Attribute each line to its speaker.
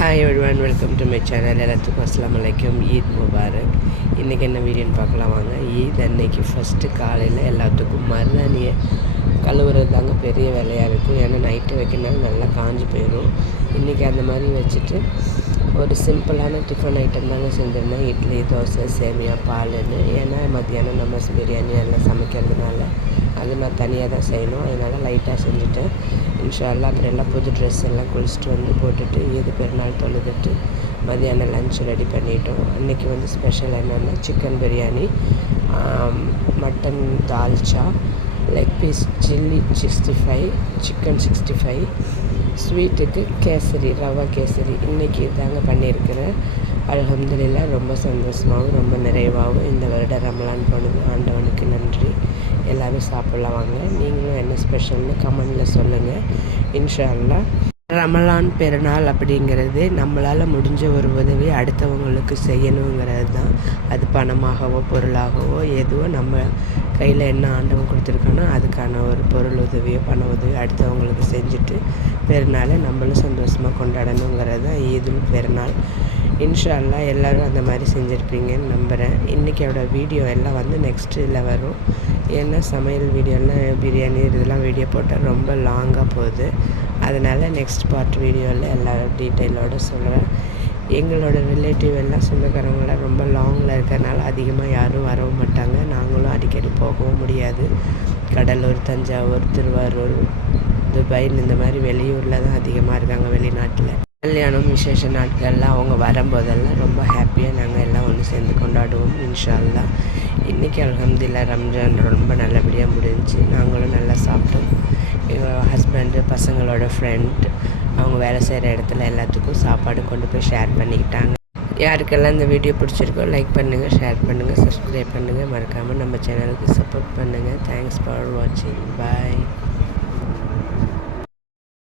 Speaker 1: Hi everyone welcome to my channel எல்லாத்துக்கும் அஸ்லாம் வலைக்கம் ஈத் முபாரக். இன்றைக்கி என்ன வீடியோன்னு பார்க்கலாம் வாங்க. ஈத் அன்னைக்கு ஃபஸ்ட்டு காலையில் எல்லாத்துக்கும் மருதாணியை கழுவுறது தாங்க பெரிய வேலையாக இருக்கும். ஏன்னா நைட்டு வைக்கிறனால நல்லா காஞ்சி போயிடும் இன்றைக்கி அந்த மாதிரி வச்சுட்டு ஒரு சிம்பிளான டிஃபன் ஐட்டம் தாங்க செஞ்சுருந்தேன். இட்லி தோசை சேமியா பாலுன்னு ஏன்னா மத்தியானம் நம்ம பிரியாணி எல்லாம் சமைக்கிறதுனால அது நான் தனியாக தான் செய்யணும். அதனால் லைட்டாக செஞ்சுட்டேன். இன்ஷால்லாம் அப்புறம் எல்லாம் புது ட்ரெஸ் எல்லாம் குளிச்சுட்டு வந்து போட்டுட்டு ஏது பெருநாள் தொழுதுட்டு மதியானம் லஞ்ச் ரெடி பண்ணிட்டோம். அன்றைக்கி வந்து ஸ்பெஷல் என்னென்னா chicken biryani mutton dalcha leg piece chilli sixty five chicken sixty five ஸ்வீட்டுக்கு kesari rava kesari இன்றைக்கி தாங்க பண்ணியிருக்கிறேன். அலமதுல்லா ரொம்ப சந்தோஷமாகவும் ரொம்ப நிறைவாகவும் இந்த வருடம் ரமலான் போனது ஆண்டவனுக்கு நன்றி. எல்லோரும் சாப்பிட்லாம் வாங்க. நீங்களும் என்ன ஸ்பெஷல்னு கமெண்டில் சொல்லுங்கள் இன்ஷால்லா ரமலான் பெருநாள் அப்படிங்கிறது நம்மளால் முடிஞ்ச ஒரு உதவி அடுத்தவங்களுக்கு செய்யணுங்கிறது தான். அது பணமாகவோ பொருளாகவோ எதுவோ நம்ம கையில் என்ன ஆண்டவன் கொடுத்துருக்கானோ அதுக்கான ஒரு பொருள் உதவியோ பண உதவி அடுத்தவங்களுக்கு செஞ்சுட்டு பெருநாளை நம்மளும் சந்தோஷமாக கொண்டாடணுங்கிறது தான் ஈதுல் பெருநாள் இன்ஷா எல்லோரும் அந்த மாதிரி செஞ்சுருப்பீங்கன்னு நம்புகிறேன் இன்றைக்கியோட வீடியோ எல்லாம் வந்து நெக்ஸ்ட்டில் வரும். ஏன்னா சமையல் வீடியோலாம் பிரியாணி இதெல்லாம் வீடியோ போட்டால் ரொம்ப லாங்காக போகுது. அதனால் நெக்ஸ்ட் பார்ட் வீடியோவில் எல்லா டீட்டெயிலோடு சொல்கிறேன் எங்களோட ரிலேட்டிவ் எல்லாம் சொந்தக்காரங்களாம் ரொம்ப லாங்கில் இருக்கிறனால அதிகமாக யாரும் வரவும் மாட்டாங்க. நாங்களும் அடிக்கடி போகவும் முடியாது. கடலூர் தஞ்சாவூர் திருவாரூர் துபாய் இந்த மாதிரி வெளியூரில் தான் அதிகமாக இருக்காங்க வெளிநாட்டில். கல்யாணம் விசேஷ நாட்கள்லாம் அவங்க வரும்போதெல்லாம் ரொம்ப ஹாப்பியாக நாங்கள் எல்லாம் ஒன்று சேர்ந்து கொண்டாடுவோம் இன்ஷால்லா இன்றைக்கி அலமதுல்லா ரம்ஜான் ரொம்ப நல்லபடியாக முடிஞ்சுச்சு நாங்களும் நல்லா சாப்பிட்டோம். எங்கள் ஹஸ்பண்டு பசங்களோட ஃப்ரெண்ட் அவங்க வேலை செய்கிற இடத்துல எல்லாத்துக்கும் சாப்பாடு கொண்டு போய் ஷேர் பண்ணிக்கிட்டாங்க. யாருக்கெல்லாம் இந்த வீடியோ பிடிச்சிருக்கோ லைக் பண்ணுங்கள் ஷேர் பண்ணுங்கள் சப்ஸ்கிரைப் பண்ணுங்கள் மறக்காமல் நம்ம சேனலுக்கு சப்போர்ட் பண்ணுங்கள் தேங்க்ஸ் ஃபார் வாட்சிங் பாய்